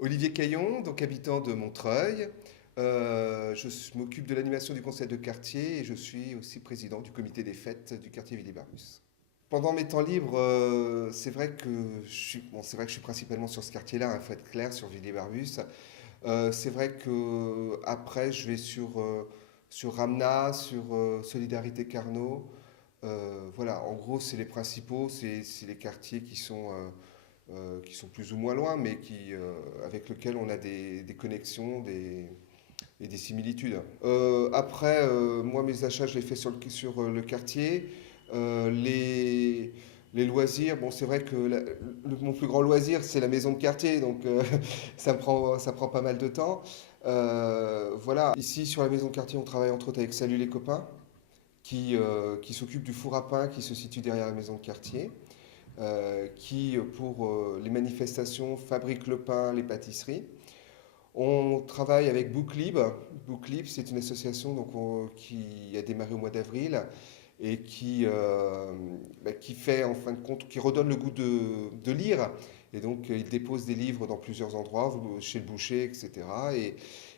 Olivier Caillon, donc habitant de Montreuil. M'occupe de l'animation du conseil de quartier et je suis aussi président du comité des fêtes du quartier Villiers-Barbus. Pendant mes temps libres, c'est vrai que c'est vrai que je suis principalement sur ce quartier-là, il faut être clair, sur Villiers-Barbus. C'est vrai que après, je vais sur Ramna, sur Solidarité Carnot. Voilà, en gros, c'est les principaux, c'est les quartiers qui sont plus ou moins loin, mais avec lesquels on a des connexions et des similitudes. Après, moi, mes achats, je les fais sur le quartier. Euh, les, les loisirs, bon, c'est vrai que mon plus grand loisir, c'est la maison de quartier, donc ça prend pas mal de temps. Voilà, ici sur la maison de quartier, on travaille entre autres avec Salut les copains, qui s'occupe du four à pain qui se situe derrière la maison de quartier. Qui, pour les manifestations, fabrique le pain, les pâtisseries. On travaille avec Booklib. Booklib, c'est une association qui a démarré au mois d'avril et qui fait, en fin de compte, qui redonne le goût de lire. Et donc, il dépose des livres dans plusieurs endroits, chez le boucher, etc.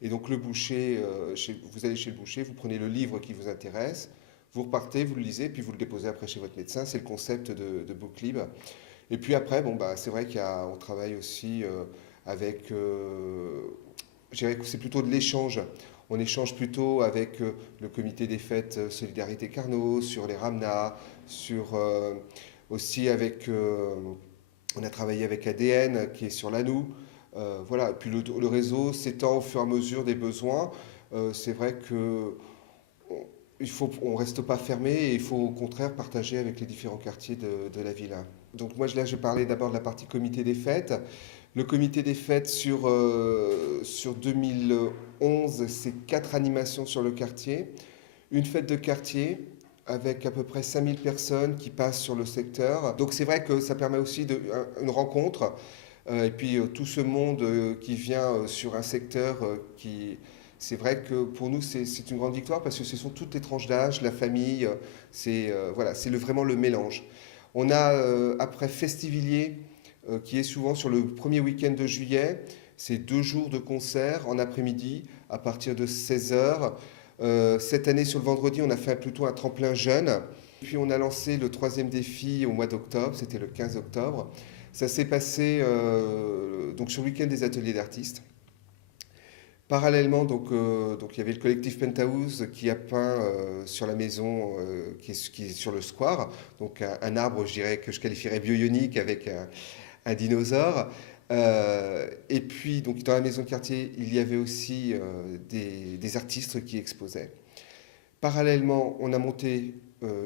Et donc, le boucher, vous allez chez le boucher, vous prenez le livre qui vous intéresse, vous repartez, vous le lisez, puis vous le déposez après chez votre médecin. C'est le concept de Booklib. Et puis après, bon, bah, c'est vrai qu'on travaille aussi avec, je dirais que c'est plutôt de l'échange. On échange plutôt avec le comité des fêtes Solidarité Carnot, sur les Ramna, aussi on a travaillé avec ADN qui est sur l'ANOU. Voilà, et puis le réseau s'étend au fur et à mesure des besoins. C'est vrai que on reste pas fermé et il faut au contraire partager avec les différents quartiers de la ville. Donc moi, là, je parlais d'abord de la partie comité des fêtes. Le comité des fêtes sur 2011, c'est 4 animations sur le quartier. Une fête de quartier avec à peu près 5000 personnes qui passent sur le secteur. Donc c'est vrai que ça permet aussi une rencontre. Et puis tout ce monde qui vient sur un secteur c'est vrai que pour nous, c'est une grande victoire parce que ce sont toutes les tranches d'âge, la famille, voilà, vraiment le mélange. On a après Festivillier qui est souvent sur le premier week-end de juillet. C'est 2 jours de concert en après-midi à partir de 16 heures. Cette année, sur le vendredi, on a fait plutôt un tremplin jeune. Puis on a lancé le troisième défi au mois d'octobre, c'était le 15 octobre. Ça s'est passé donc sur le week-end des ateliers d'artistes. Parallèlement, donc il y avait le collectif Penthouse qui a peint sur la maison qui est sur le square, donc un arbre, je dirais, que je qualifierais bio-ionique avec un dinosaure. Et puis, donc, dans la maison de quartier, il y avait aussi des artistes qui exposaient. Parallèlement, on a monté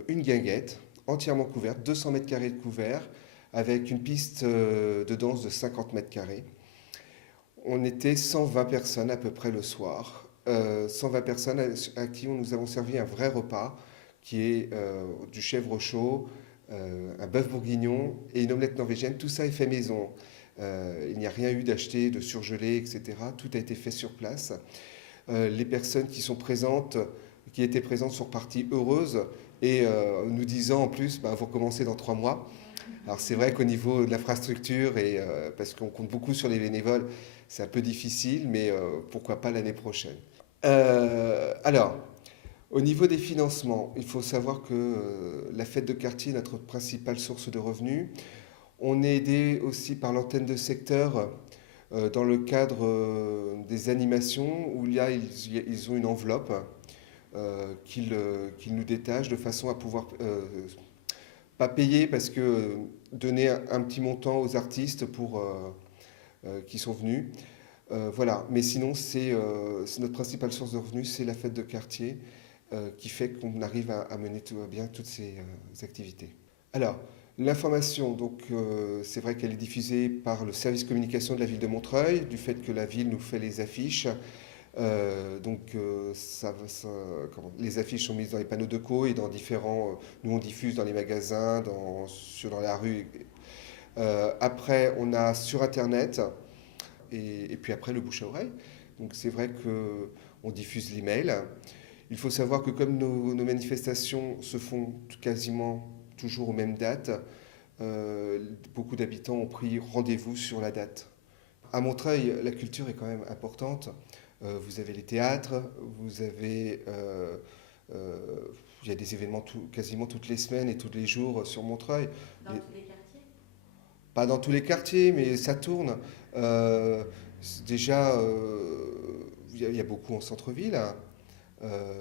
une guinguette entièrement couverte, 200 mètres carrés de couvert, avec une piste de danse de 50 mètres carrés. On était 120 personnes à peu près le soir. 120 personnes à qui nous avons servi un vrai repas, qui est du chèvre chaud, un bœuf bourguignon et une omelette norvégienne. Tout ça est fait maison. Il n'y a rien eu d'acheté, de surgelé, etc. Tout a été fait sur place. Les personnes qui étaient présentes sont reparties heureuses et nous disant en plus, bah, vous recommencez dans 3 mois. Alors c'est vrai qu'au niveau de l'infrastructure, parce qu'on compte beaucoup sur les bénévoles, c'est un peu difficile, mais pourquoi pas l'année prochaine. Alors, au niveau des financements, il faut savoir que la fête de quartier est notre principale source de revenus. On est aidé aussi par l'antenne de secteur dans le cadre des animations où ils ont une enveloppe qu'ils nous détachent de façon à pouvoir pas payer parce que donner un petit montant aux artistes qui sont venus. Voilà, mais sinon c'est notre principale source de revenus, c'est la fête de quartier qui fait qu'on arrive à mener tout à bien toutes ces activités. Alors, l'information, donc c'est vrai qu'elle est diffusée par le service communication de la ville de Montreuil, du fait que la ville nous fait les affiches. Les affiches sont mises dans les panneaux de co et dans différents. Nous, on diffuse dans les magasins, dans la rue. Après, on a sur Internet et puis après le bouche à oreille. Donc, c'est vrai qu'on diffuse l'email. Il faut savoir que comme nos manifestations se font quasiment toujours aux mêmes dates, beaucoup d'habitants ont pris rendez-vous sur la date. À Montreuil, la culture est quand même importante. Vous avez les théâtres, vous avez, il y a des événements quasiment toutes les semaines et tous les jours sur Montreuil. Dans Les- tous les quartiers? Pas dans tous les quartiers, mais ça tourne. Déjà, il y a beaucoup en centre-ville, hein.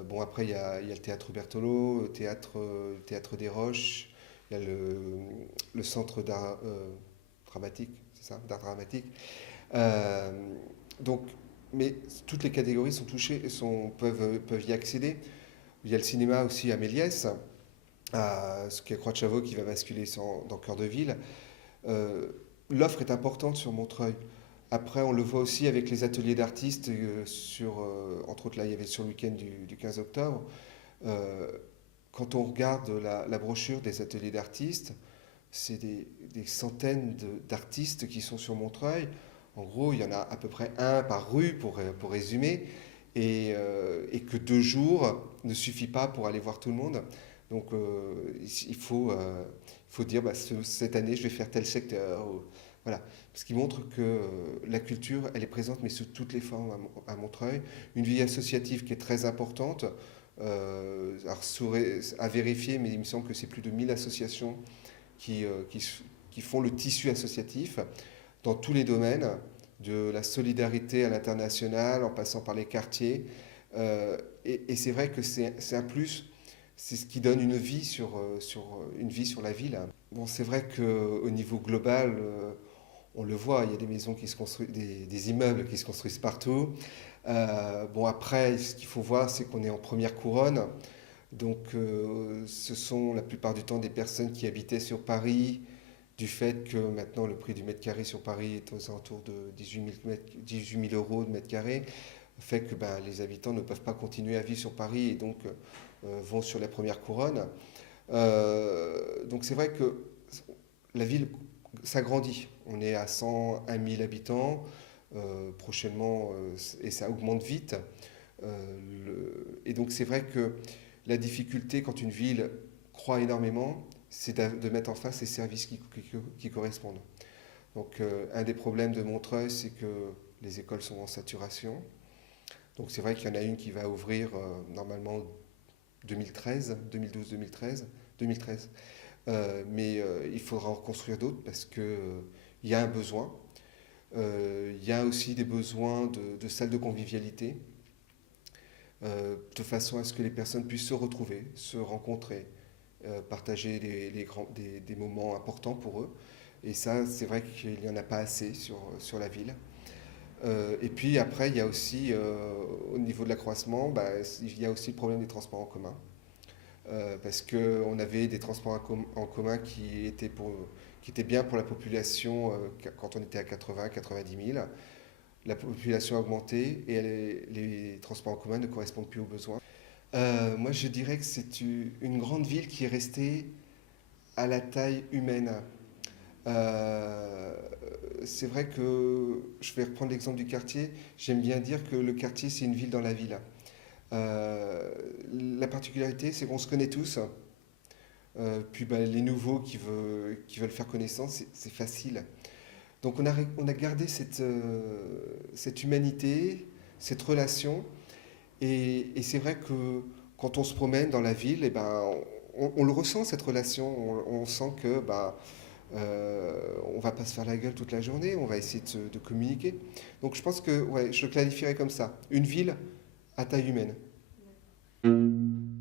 Bon, après, il y a le théâtre Berthelot, le théâtre des Roches, il y a le centre d'art dramatique, c'est ça, d'art dramatique. Euh, donc, mais toutes les catégories sont touchées, peuvent y accéder. Il y a le cinéma aussi à Méliès, ce qui est Croix de Chavaux qui va basculer dans Cœur de Ville. Euh, L'offre est importante sur Montreuil. Après, on le voit aussi avec les ateliers d'artistes, entre autres là, il y avait sur le week-end du 15 octobre. Euh, Quand on regarde la brochure des ateliers d'artistes, c'est des centaines d'artistes qui sont sur Montreuil. En gros, il y en a à peu près un par rue pour résumer, et que 2 jours ne suffit pas pour aller voir tout le monde. Donc il faut dire, bah, cette année, je vais faire tel secteur. Voilà. Ce qui montre que la culture, elle est présente, mais sous toutes les formes à Montreuil. Une vie associative qui est très importante. Alors, à vérifier, mais il me semble que c'est plus de 1000 associations qui, euh, qui, qui font le tissu associatif dans tous les domaines, de la solidarité à l'international, en passant par les quartiers. Et c'est vrai que c'est un plus, c'est ce qui donne une vie sur la ville. Bon, c'est vrai qu'au niveau global, on le voit, il y a des maisons qui se construisent, des immeubles qui se construisent partout. Bon, après, ce qu'il faut voir, c'est qu'on est en première couronne. Donc, ce sont la plupart du temps des personnes qui habitaient sur Paris, du fait que maintenant le prix du mètre carré sur Paris est aux alentours de 18 000 euros de mètre carré, fait que ben, les habitants ne peuvent pas continuer à vivre sur Paris et donc vont sur la première couronne. Donc c'est vrai que la ville s'agrandit. On est à 101 000 habitants prochainement et ça augmente vite. Et donc c'est vrai que la difficulté quand une ville croît énormément, c'est de mettre en face les services qui correspondent. Donc un des problèmes de Montreuil, c'est que les écoles sont en saturation. Donc c'est vrai qu'il y en a une qui va ouvrir normalement 2013, 2012-2013, 2013. Mais il faudra en construire d'autres parce qu'il y a un besoin. Il y a aussi des besoins de salles de convivialité, de façon à ce que les personnes puissent se retrouver, se rencontrer, partager des moments importants pour eux. Et ça, c'est vrai qu'il n'y en a pas assez sur la ville. Et puis après, il y a aussi, au niveau de l'accroissement, bah, il y a aussi le problème des transports en commun. Parce qu'on avait des transports en commun qui étaient bien pour la population quand on était à 80-90 000. La population a augmenté et les transports en commun ne correspondent plus aux besoins. Moi, je dirais que c'est une grande ville qui est restée à la taille humaine. Euh, c'est vrai que, je vais reprendre l'exemple du quartier, j'aime bien dire que le quartier, c'est une ville dans la ville. Euh, la particularité, c'est qu'on se connaît tous. Puis bah, les nouveaux qui veulent faire connaissance, c'est facile. Donc on a gardé cette humanité, cette relation. Et c'est vrai que quand on se promène dans la ville, eh ben, on le ressent, cette relation. On sent que bah, on va pas se faire la gueule toute la journée, on va essayer de communiquer. Donc je pense que ouais, je le clarifierais comme ça. Une ville à taille humaine. D'accord.